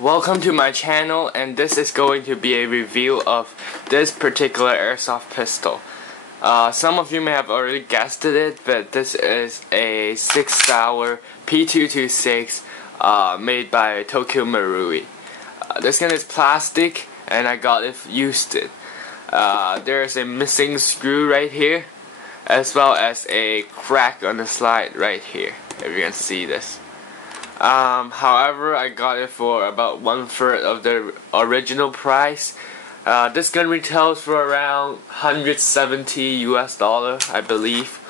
Welcome to my channel, and this is going to be a review of this particular airsoft pistol. Some of you may have already guessed it, but this is a 6-hour p226 made by Tokyo Marui. This gun is plastic, and I got it used it. There is a missing screw right here, as well as a crack on the slide right here, if you can see this. However, I got it for about 1/3 of the original price. This gun retails for around $170 US, I believe,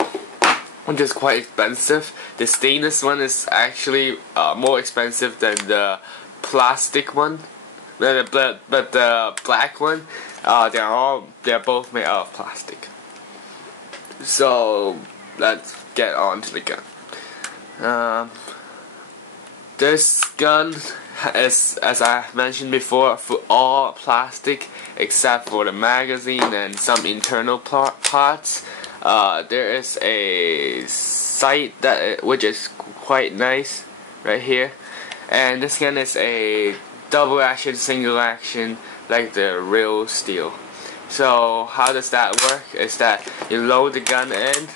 which is quite expensive. The stainless one is actually more expensive than the plastic one, but the black one, they're both made out of plastic. So let's get on to the gun. This gun is, as I mentioned before, for all plastic except for the magazine and some internal parts. There is a sight which is quite nice right here, and this gun is a double action, single action, like the real steel. So how does that work? Is that you load the gun in.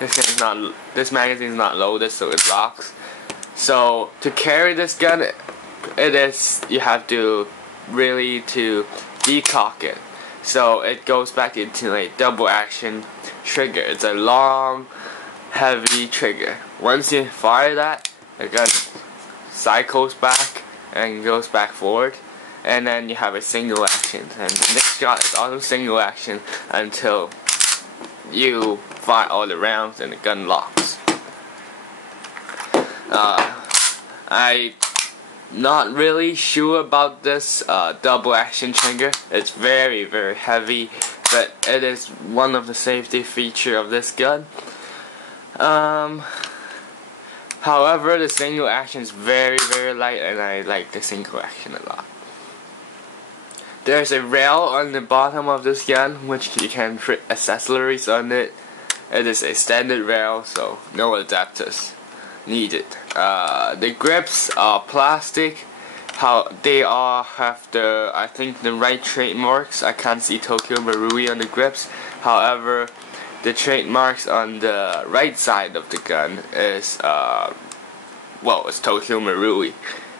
This magazine is not loaded, so it locks. So to carry this gun, you have to really decock it. So it goes back into a double action trigger. It's a long, heavy trigger. Once you fire that, the gun cycles back and goes back forward, and then you have a single action. And the next shot is also single action until you fire all the rounds and the gun locks. I'm not really sure about this double action trigger. It's very, very heavy, but it is one of the safety features of this gun. However, the single action is very, very light, and I like the single action a lot. There's a rail on the bottom of this gun, which you can put accessories on it. It is a standard rail, so no adapters needed. The grips are plastic. They have I think the right trademarks. I can't see Tokyo Marui on the grips. However, the trademarks on the right side of the gun is it's Tokyo Marui.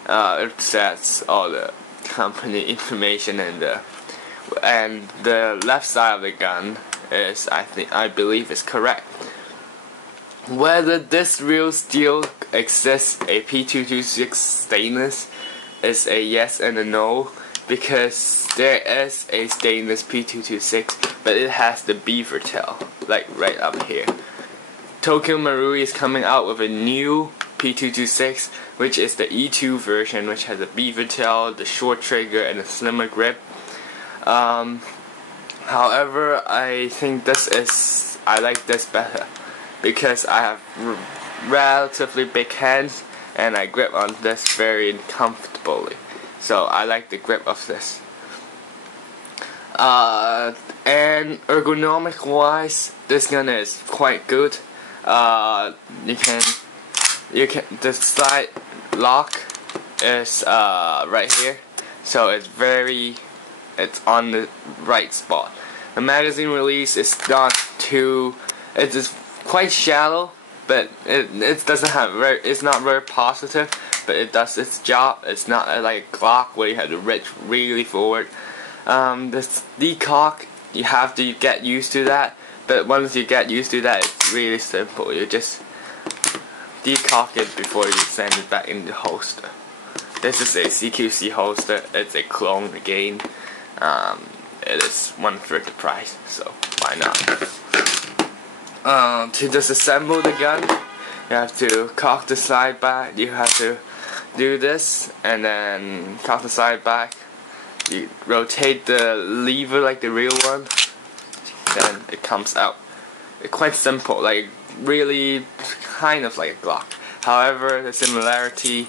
It says all the company information, and the left side of the gun is I believe is correct. Whether this real steel exists, a p226 stainless, is a yes and a no, because there is a stainless p226, but it has the beaver tail, like right up here. Tokyo Marui is coming out with a new p226, which is the E2 version, which has a beaver tail, the short trigger, and a slimmer grip. However, I think I like this better, because I have relatively big hands and I grip on this very comfortably. So I like the grip of this. And ergonomic wise, this gun is quite good. The slide lock is right here, so it's on the right spot. The magazine release is it is quite shallow, but it doesn't have it's not very positive, but it does its job. It's not like a Glock where you have to reach really forward. This decock, you have to get used to that, but once you get used to that, it's really simple. You just decock it before you send it back in the holster. This is a CQC holster. It's a clone again. It is 1/3 the price, so why not? To disassemble the gun, you have to cock the slide back. You have to do this, and then cock the slide back. You rotate the lever like the real one, then it comes out. It's quite simple, like really kind of like a Glock. However, the similarity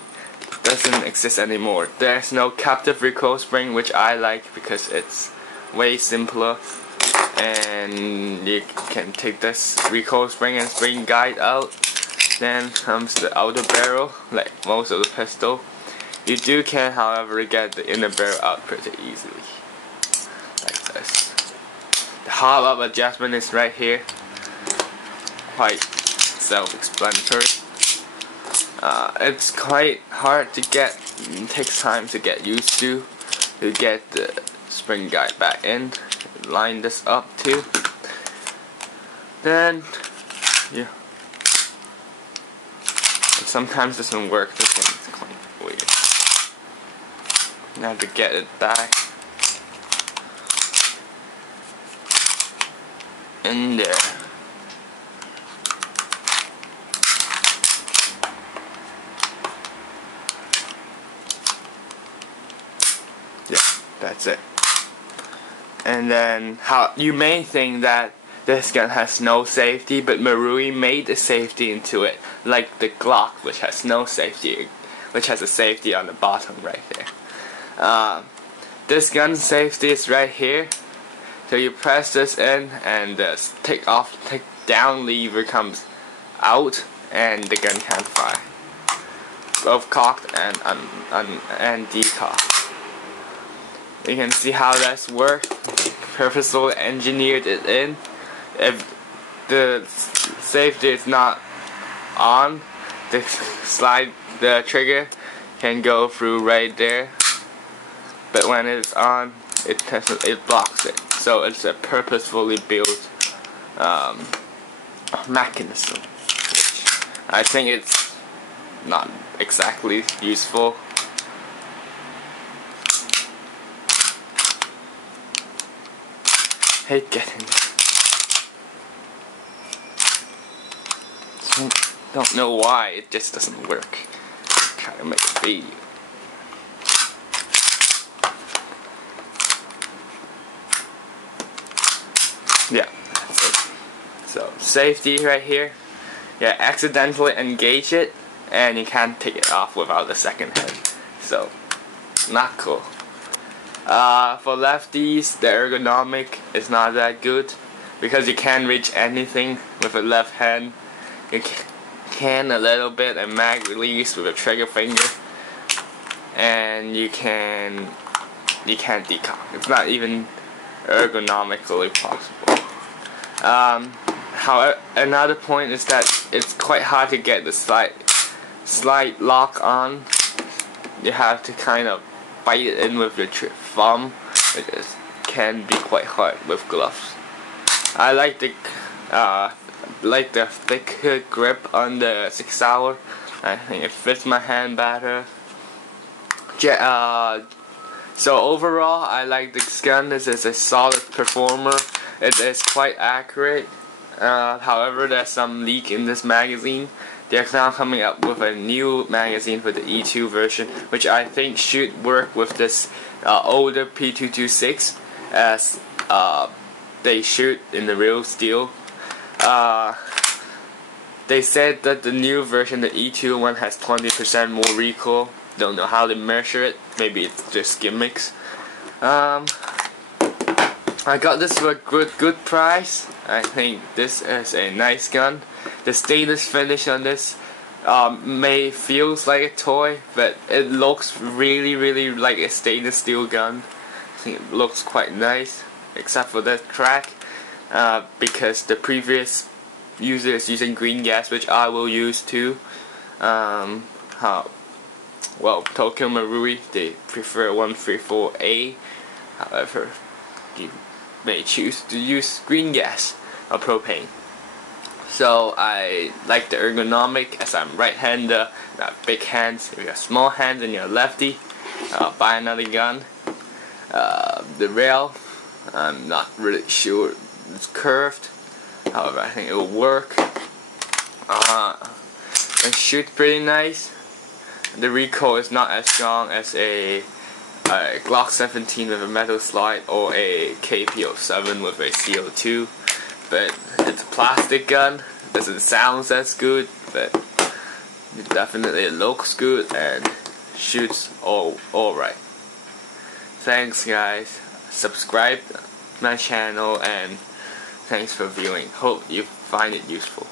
doesn't exist anymore. There's no captive recoil spring, which I like because it's way simpler. And you can take this recoil spring and spring guide out. Then comes the outer barrel, like most of the pistol. You can, however, get the inner barrel out pretty easily, like this. The hop-up adjustment is right here, quite self-explanatory. It's quite hard to get, it takes time to get used to get the spring guide back in. Line this up too. Then, yeah. It sometimes doesn't work, this thing is quite weird. Now to get it back in there. Yeah, that's it. And then you may think that this gun has no safety, but Marui made a safety into it, like the Glock, which has no safety, which has a safety on the bottom right there. This gun's safety is right here. So you press this in, and the take down lever comes out, and the gun can fire. Both cocked and decocked. You can see how that's worked. Purposefully engineered it in. If the safety is not on, the trigger can go through right there. But when it's on, it blocks it. So it's a purposefully built mechanism. I think it's not exactly useful. Hate getting. Don't know why, it just doesn't work. Try to make a video. Yeah, that's it. So, safety right here. Yeah, accidentally engage it, and you can't take it off without a second hand. So, not cool. For lefties, the ergonomic is not that good, because you can't reach anything with a left hand. You can a little bit and mag release with a trigger finger, and you can't decock. It's not even ergonomically possible. However, another point is that it's quite hard to get the slight lock on. You have to kind of bite it in with your thumb, which can be quite hard with gloves. I like the thicker grip on the 6 Hour. I think it fits my hand better. So overall, I like this gun. This is a solid performer. It is quite accurate. However, there's some leak in this magazine. They're now coming up with a new magazine for the E2 version, which I think should work with this older p226, as they shoot in the real steel. They said that the new version, the E2 one, has 20% more recoil. Don't know how to measure it. Maybe it's just gimmicks. I got this for a good price. I think this is a nice gun. The stainless finish on this feels like a toy, but it looks really like a stainless steel gun. I think it looks quite nice, except for the track, because the previous user is using green gas, which I will use too. Tokyo Marui, they prefer 134A. However, you may choose to use green gas or propane. So I like the ergonomic, as I'm right-hander, not big hands. If you have small hands and you're a lefty, buy another gun. The rail, I'm not really sure. It's curved. However, I think it will work. It shoots pretty nice. The recoil is not as strong as a Glock 17 with a metal slide or a KP07 with a CO2, but it's a plastic gun. It doesn't sound as good, but it definitely looks good and shoots alright. Thanks guys, subscribe to my channel, and thanks for viewing. Hope you find it useful.